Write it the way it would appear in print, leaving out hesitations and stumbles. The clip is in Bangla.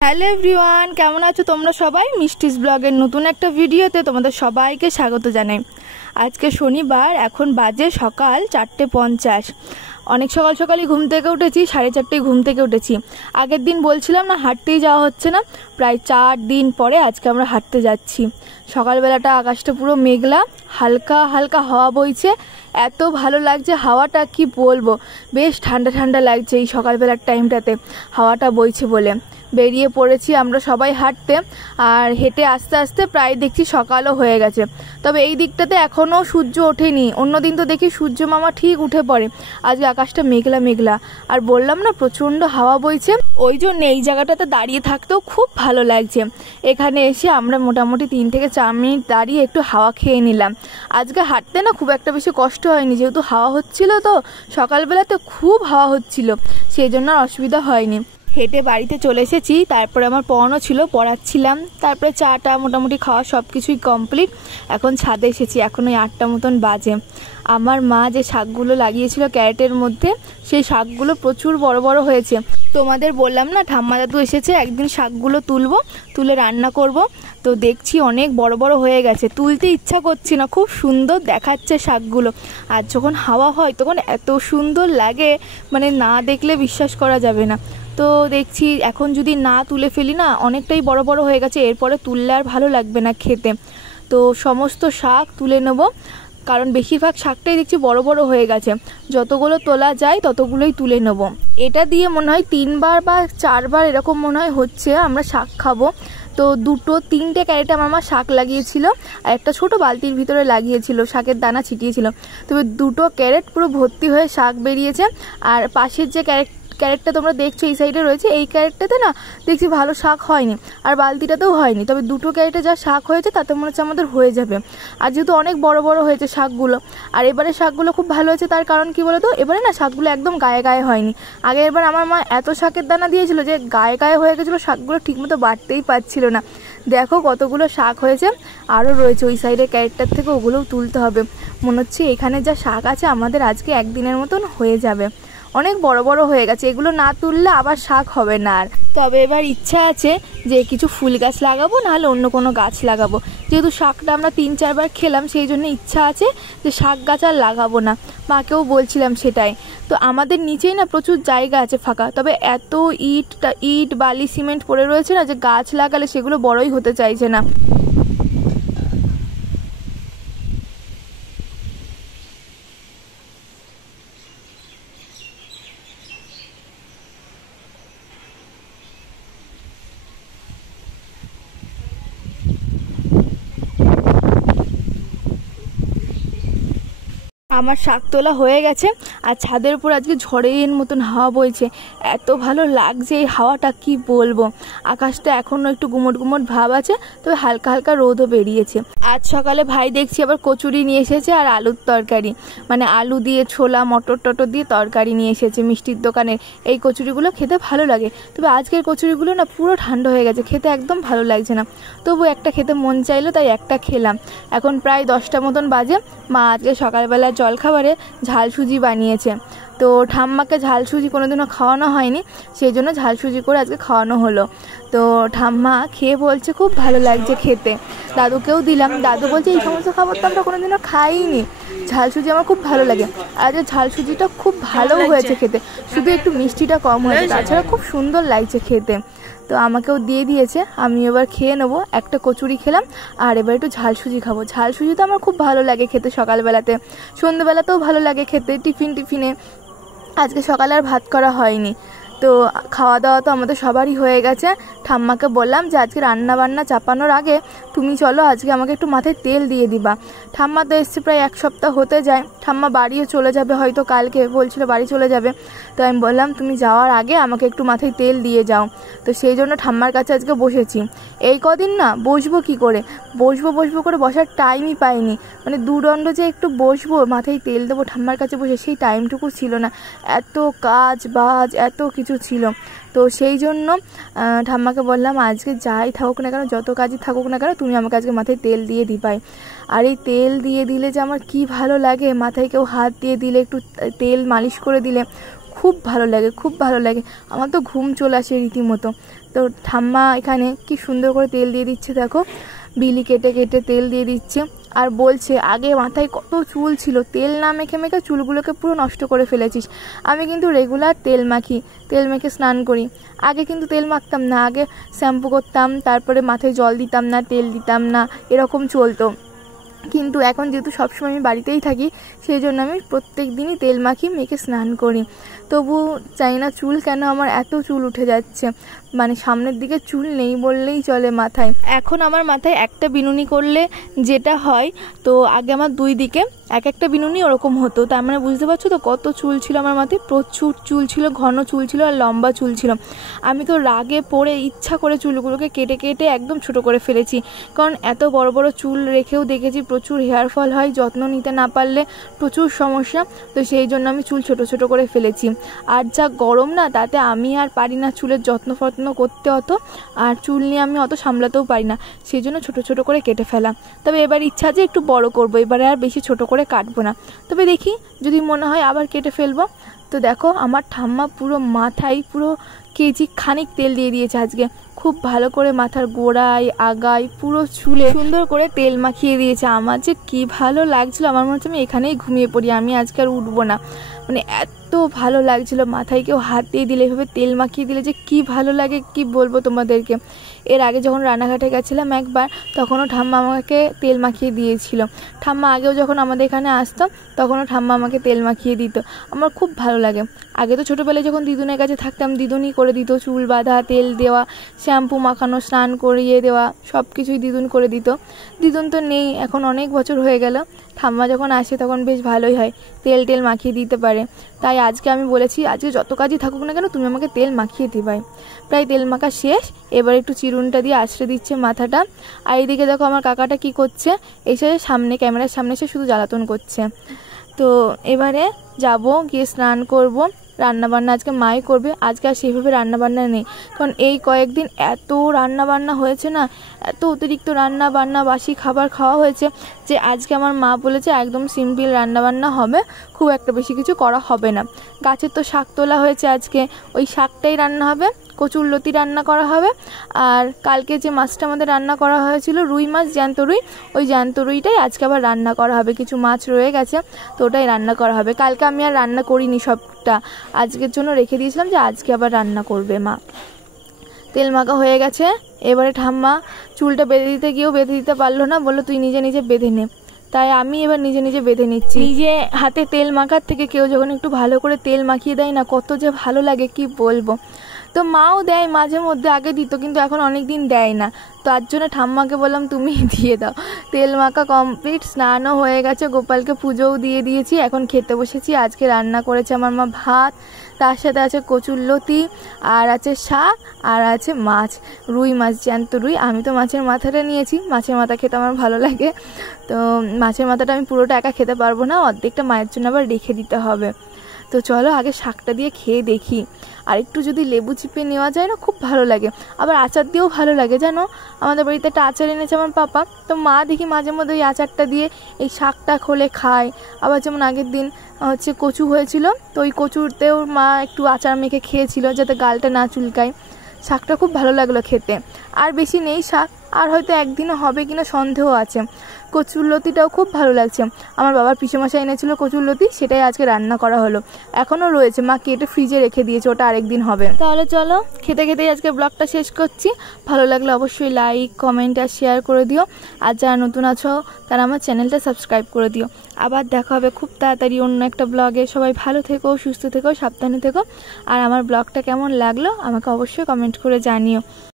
হ্যালো এভরিওয়ান, কেমন আছো তোমরা সবাই? মিষ্টিস ব্লগের নতুন একটা ভিডিওতে তোমাদের সবাইকে স্বাগত জানাই। আজকে শনিবার, এখন বাজে সকাল 4:50। অনেক সকাল সকালই ঘুম থেকে উঠেছি, 4:30 ঘুম থেকে উঠেছি। আগের দিন বলছিলাম না হাঁটতেই যাওয়া হচ্ছে না, প্রায় 4 দিন পরে আজকে আমরা হাঁটতে যাচ্ছি। সকালবেলাটা আকাশটা পুরো মেঘলা, হালকা হালকা হাওয়া বইছে, এত ভালো লাগছে হাওয়াটা, কি বলবো। বেশ ঠান্ডা ঠান্ডা লাগছে এই সকালবেলার টাইমটাতে হাওয়াটা বইছে বলে। বেরিয়ে পড়েছি আমরা সবাই হাঁটতে, আর হেঁটে আস্তে আস্তে প্রায় দেখছি সকালও হয়ে গেছে। তবে এই দিকটাতে এখনও সূর্য ওঠেনি। অন্যদিন তো দেখি সূর্য মামা ঠিক উঠে পড়ে, আজকে আকাশটা মেঘলা মেঘলা। আর বললাম না প্রচণ্ড হাওয়া বইছে, ওই জন্য এই জায়গাটাতে দাঁড়িয়ে থাকতেও খুব ভালো লাগছে। এখানে এসে আমরা মোটামুটি 3 থেকে 4 মিনিট দাঁড়িয়ে একটু হাওয়া খেয়ে নিলাম। আজকে হাঁটতে না খুব একটা বেশি কষ্ট হয়নি, যেহেতু হাওয়া হচ্ছিল, তো সকালবেলাতে খুব হাওয়া হচ্ছিল, সেই জন্য আর অসুবিধা হয়নি। হেঁটে বাড়িতে চলে এসেছি, তারপরে আমার পড়ানো ছিল, পড়াচ্ছিলাম, তারপরে চাটা মোটামুটি খাওয়া সব কিছুই কমপ্লিট। এখন ছাদে এসেছি, এখন ওই 8টা মতন বাজে। আমার মা যে শাকগুলো লাগিয়েছিল ক্যারেটের মধ্যে, সেই শাকগুলো প্রচুর বড় বড় হয়েছে। তোমাদের বললাম না ঠাম্মা দাদু এসেছে, একদিন শাকগুলো তুলে রান্না করব। তো দেখছি অনেক বড় বড় হয়ে গেছে, তুলতে ইচ্ছা করছে না, খুব সুন্দর দেখাচ্ছে শাকগুলো। আর যখন হাওয়া হয় তখন এত সুন্দর লাগে, মানে না দেখলে বিশ্বাস করা যাবে না। তো দেখছি এখন যদি না তুলে ফেলি না, অনেকটাই বড় বড় হয়ে গেছে, এরপরে তুললে আর ভালো লাগবে না খেতে। তো সমস্ত শাক তুলে নেব, কারণ বেশিরভাগ শাকটাই দেখছি বড় বড় হয়ে গেছে। যতগুলো তোলা যায় ততগুলোই তুলে নেব। এটা দিয়ে মনে হয় 3বার বা 4বার এরকম মনে হয় হচ্ছে আমরা শাক খাবো। তো 2-3টে ক্যারেটে আমার মা শাক লাগিয়েছিল, আর একটা ছোট বালতির ভিতরে লাগিয়েছিল, শাকের দানা ছিটিয়েছিল। তবে 2টো ক্যারেট পুরো ভর্তি হয়ে শাক বেরিয়েছে। আর পাশের যে ক্যারেটটা তোমরা দেখছো এই সাইডে রয়েছে, এই ক্যারেটটাতে না দেখছি ভালো শাক হয়নি, আর বালতিটাতেও হয়নি। তবে 2টো ক্যারেটে যা শাক হয়েছে তাতে মনে হচ্ছে আমাদের হয়ে যাবে। আর যেহেতু অনেক বড় বড় হয়েছে শাকগুলো, আর এবারে শাকগুলো খুব ভালো হয়েছে, তার কারণ কি বলো তো, এবারে না শাকগুলো একদম গায়ে গায়ে হয়নি। আগে এবার আমার মা এত শাকের দানা দিয়েছিল যে গায়ে গায়ে হয়ে গেছিলো, শাকগুলো ঠিকমতো বাড়তেই পারছিল না। দেখো কতগুলো শাক হয়েছে, আরও রয়েছে ওই সাইডের ক্যারেটটার থেকে, ওগুলোও তুলতে হবে। মনে হচ্ছে এখানে যা শাক আছে আমাদের আজকে একদিনের মতন হয়ে যাবে। অনেক বড় বড় হয়ে গেছে, এগুলো না তুললে আবার শাক হবে না আর। তবে এবার ইচ্ছা আছে যে কিছু ফুল গাছ লাগাবো, নাহলে অন্য কোনো গাছ লাগাবো। যেহেতু শাকটা আমরা 3-4বার খেলাম, সেই জন্য ইচ্ছা আছে যে শাক গাছ আর লাগাবো না। মাকেও বলছিলাম সেটাই। তো আমাদের নিচেই না প্রচুর জায়গা আছে ফাঁকা, তবে এত ইট বালি সিমেন্ট পড়ে রয়েছে না, যে গাছ লাগালে সেগুলো বড়ই হতে চাইছে না। আমার শাক তোলা হয়ে গেছে, আর ছাদের উপর আজকে ঝড়ের মতন হাওয়া বইছে, এত ভালো লাগছে এই হাওয়াটা, কি বলবো। আকাশটা এখনও একটু গুমট গুমট ভাব আছে, তবে হালকা হালকা রোদও বেরিয়েছে। আজ সকালে ভাই দেখছি আবার কচুরি নিয়ে এসেছে, আর আলুর তরকারি, মানে আলু দিয়ে ছোলা মটর টটর দিয়ে তরকারি নিয়ে এসেছে মিষ্টির দোকানের। এই কচুরিগুলো খেতে ভালো লাগে, তবে আজকের কচুরিগুলো না পুরো ঠান্ডা হয়ে গেছে, খেতে একদম ভালো লাগছে না। তবু একটা খেতে মন চাইলো, তাই একটা খেলাম। এখন প্রায় 10টা মতন বাজে। মা আজকে সকালবেলা জলখাবারে ঝাল সুজি বানিয়েছে। তো ঠাম্মাকে ঝাল সুজি কোনোদিনও খাওয়ানো হয়নি, সেই জন্য ঝাল সুজি করে আজকে খাওয়ানো হলো। তো ঠাম্মা খেয়ে বলছে খুব ভালো লাগছে খেতে। দাদুকেও দিলাম, দাদু বলছে এই সমস্ত খাবার তো আমরা কোনোদিনও খাইনি, ঝাল সুজি আমার খুব ভালো লাগে। আর যে ঝাল সুজিটা খুব ভালোও হয়েছে খেতে, শুধু একটু মিষ্টিটা কম হয়েছে, তাছাড়া খুব সুন্দর লাগছে খেতে। তো আমাকেও দিয়ে দিয়েছে, আমি এবার খেয়ে নেবো। একটা কচুরি খেলাম, আর এবার একটু ঝাল সুজি খাবো। ঝাল সুজি তো আমার খুব ভালো লাগে খেতে, সকালবেলাতে, সন্ধ্যেবেলাতেও ভালো লাগে খেতে, টিফিনে। আজকে সকালে আর ভাত করা হয়নি, তো খাওয়া দাওয়া তো আমাদের সবারই হয়ে গেছে। ঠাম্মাকে বললাম যে আজকে রান্না বান্না চাপানোর আগে তুমি চলো আজকে আমাকে একটু মাথায় তেল দিয়ে দিবা। ঠাম্মা তো এসছে প্রায় 1 সপ্তাহ হতে যায়, ঠাম্মা বাড়িও চলে যাবে হয়তো, কালকে বলছিল বাড়ি চলে যাবে। তো আমি বললাম তুমি যাওয়ার আগে আমাকে একটু মাথায় তেল দিয়ে যাও। তো সেই জন্য ঠাম্মার কাছে আজকে বসেছি। এই কদিন না বসবো কি করে, বসবো করে বসার টাইমই পাইনি, মানে দুদণ্ড যে একটু বসবো মাথায় তেল দেবো ঠাম্মার কাছে বসে, সেই টাইমটুকু ছিল না। এত কাজ বাজ এত কিছু ছিল। তো সেই জন্য ঠাম্মাকে বললাম আজকে যাই থাকুক না কেন, যত কাজই থাকুক না কেন, তুমি আমাকে আজকে মাথায় তেল দিয়ে দিবাই। আর এই তেল দিয়ে দিলে যে আমার কি ভালো লাগে, মাথায় কেউ হাত দিয়ে দিলে, একটু তেল মালিশ করে দিলে খুব ভালো লাগে, খুব ভালো লাগে। আমার তো ঘুম চলে আসে রীতিমতো। তো ঠাম্মা এখানে কি সুন্দর করে তেল দিয়ে দিচ্ছে, দেখো বিলি কেটে কেটে তেল দিয়ে দিচ্ছে। আর বলছে আগে মাথায় কত চুল ছিল, তেল না মেখে মেখে চুলগুলোকে পুরো নষ্ট করে ফেলেছিস। আমি কিন্তু রেগুলার তেল মাখি, তেল মেখে স্নান করি। আগে কিন্তু তেল মাখতাম না, আগে শ্যাম্পু করতাম, তারপরে মাথায় জল দিতাম না, তেল দিতাম না, এরকম চলতো। কিন্তু এখন যেহেতু সবসময় আমি বাড়িতেই থাকি, সেই জন্য আমি প্রত্যেক দিনই তেল মাখি, মেখে স্নান করি। তবু জানি না চুল কেন আমার এত চুল উঠে যাচ্ছে, মানে সামনের দিকে চুল নেই বললেই চলে মাথায়। এখন আমার মাথায় একটা বিনুনি করলে যেটা হয়, তো আগে আমার দুই দিকে এক একটা বিনুনি ওরকম হতো। তার মানে বুঝতে পারছো তো কত চুল ছিল আমার মাথায়, প্রচুর চুল ছিল, ঘন চুল ছিল আর লম্বা চুল ছিল। আমি তো রাগে পড়ে ইচ্ছা করে চুলগুলোকে কেটে কেটে একদম ছোট করে ফেলেছি, কারণ এত বড় বড় চুল রেখেও দেখেছি প্রচুর হেয়ার ফল হয়, যত্ন নিতে না পারলে প্রচুর সমস্যা। তো সেই জন্য আমি চুল ছোট ছোট করে ফেলেছি। আর যা গরম না, তাতে আমি আর পারি না চুলের যত্ন ফত্ন করতে অত, আর চুল নিয়ে আমি অত সামলাতেও পারি না, সেই জন্য ছোটো ছোটো করে কেটে ফেলা। তবে এবার ইচ্ছা যে একটু বড় করব, এবারে আর বেশি ছোট করে কাটবো না। তবে দেখি যদি মনে হয় আবার কেটে ফেলবো। তো দেখো আমার ঠাম্মা পুরো মাথায় পুরো কেজি খানিক তেল দিয়ে দিয়েছে আজকে, খুব ভালো করে মাথার গোড়ায় আগায় পুরো চুলে সুন্দর করে তেল মাখিয়ে দিয়েছে। আমার যে কি ভালো লাগছিল, আমার মনে হচ্ছে আমি এখানেই ঘুমিয়ে পড়ি, আমি আজকে আর উঠবো না। মানে এত ভালো লাগছিল, মাথায় কেউ হাত দিয়ে দিলে, এভাবে তেল মাখিয়ে দিলে যে কি ভালো লাগে কি বলবো তোমাদেরকে। এর আগে যখন রানাঘাটে গেছিলাম একবার, তখনও ঠাম্মা আমাকে তেল মাখিয়ে দিয়েছিল। ঠাম্মা আগেও যখন আমাদের এখানে আসতো, তখনও ঠাম্মা আমাকে তেল মাখিয়ে দিত, আমার খুব ভালো লাগে। আগে তো ছোটোবেলায় যখন দিদুনের কাছে থাকতাম, দিদুনই করে দিত, চুল বাঁধা, তেল দেওয়া, শ্যাম্পু মাখানো, স্নান করিয়ে দেওয়া, সব কিছুই দিদুন করে দিত। দিদুন তো নেই এখন, অনেক বছর হয়ে গেল। ঠাম্মা যখন আসে তখন বেশ ভালোই হয়, তেল টেল মাখিয়ে দিতে পারে। তাই আজকে আমি বলেছি আজকে যত কাজই থাকুক না কেন তুমি আমাকে তেল মাখিয়ে দিবাই। প্রায় তেল মাখা শেষ, এবার একটু চিরুনটা দিয়ে আশ্রে দিচ্ছে মাথাটা। আর এইদিকে দেখো আমার কাকাটা কি করছে, এসে সামনে ক্যামেরার সামনে এসে শুধু জ্বালাতন করছে। তো এবারে যাব, গিয়ে স্নান করব। রান্নাবান্না আজকে মাই করবে, আজকে আর সেভাবে রান্নাবান্না নেই, কারণ এই কয়েকদিন এত রান্নাবান্না হয়েছে না, এত অতিরিক্ত রান্নাবান্না বাসি খাবার খাওয়া হয়েছে, যে আজকে আমার মা বলেছে একদম সিম্পল রান্নাবান্না হবে, খুব একটা বেশি কিছু করা হবে না। গাছের তো শাক তোলা হয়েছে আজকে, ওই শাকটাই রান্না হবে, কচুরলতি রান্না করা হবে। আর কালকে যে মাছটা আমাদের রান্না করা হয়েছিল, রুই মাছ, জ্যান্ত রুই, ওই জ্যান্ত রুইটাই আজকে আবার রান্না করা হবে। কিছু মাছ রয়ে গেছে, তো ওটাই রান্না করা হবে। কালকে আমি আর রান্না করিনি, সবটা আজকের জন্য রেখে দিয়েছিলাম, যে আজকে আবার রান্না করবে মা। তেল মাখা হয়ে গেছে, এবারে ঠাম্মা চুলটা বেঁধে দিতে গিয়েও বেঁধে দিতে পারলো না, বললো তুই নিজে নিজে বেঁধে নে। তাই আমি এবার নিজে নিজে বেঁধে নিচ্ছি। নিজে হাতে তেল মাখার থেকে কেউ যখন একটু ভালো করে তেল মাখিয়ে দেয় না, কত যে ভালো লাগে কি বলবো। তো মাও দেয় মাঝে মধ্যে, আগে দিত কিন্তু এখন অনেক দিন দেয় না, তার জন্য ঠাম্মাকে বললাম তুমি দিয়ে দাও। তেল মাখা কমপ্লিট, স্নানও হয়ে গেছে, গোপালকে পুজোও দিয়ে দিয়েছি, এখন খেতে বসেছি। আজকে রান্না করেছে আমার মা ভাত, তার সাথে আছে কচুরলতি, আর আছে শাক, আর আছে মাছ, রুই মাছ, জ্যান্ত রুই। আমি তো মাছের মাথাটা নিয়েছি, মাছের মাথা খেতে আমার ভালো লাগে। তো মাছের মাথাটা আমি পুরোটা একা খেতে পারবো না, অর্ধেকটা মায়ের জন্য আবার রেখে দিতে হবে। তো চলো আগে শাকটা দিয়ে খেয়ে দেখি, আর একটু যদি লেবু চিপে নেওয়া যায় না খুব ভালো লাগে, আবার আচার দিয়েও ভালো লাগে। জানো আমাদের বাড়িতে একটা আচার এনেছে আমার পাপা, তো মা দেখি মাঝে মধ্যে ওই আচারটা দিয়ে এই শাকটা খোলে খায়। আবার যেমন আগের দিন হচ্ছে কচু হয়েছিল, তো ওই কচুরতেও মা একটু আচার মেখে খেয়েছিল যাতে গালটা না চুলকায়। শাকটা খুব ভালো লাগলো খেতে। আর বেশি নেই শাক, আর হয়তো একদিনও হবে কিনা সন্দেহ আছে। কচুরলতিটাও খুব ভালো লাগছে, আমার বাবার পিসেমশাই এনেছিল কচুরলতি, সেটাই আজকে রান্না করা হলো। এখনও রয়েছে, মা কেটে ফ্রিজে রেখে দিয়েছে, ওটা আরেকদিন হবে। তাহলে চলো খেতে খেতেই আজকে ব্লগটা শেষ করছি। ভালো লাগলে অবশ্যই লাইক, কমেন্ট আর শেয়ার করে দিও। আর যারা নতুন আছো তারা আমার চ্যানেলটা সাবস্ক্রাইব করে দিও। আবার দেখা হবে খুব তাড়াতাড়ি অন্য একটা ব্লগে। সবাই ভালো থেকো, সুস্থ থেকো, সাবধানে থেকো। আর আমার ব্লগটা কেমন লাগলো আমাকে অবশ্যই কমেন্ট করে জানিও।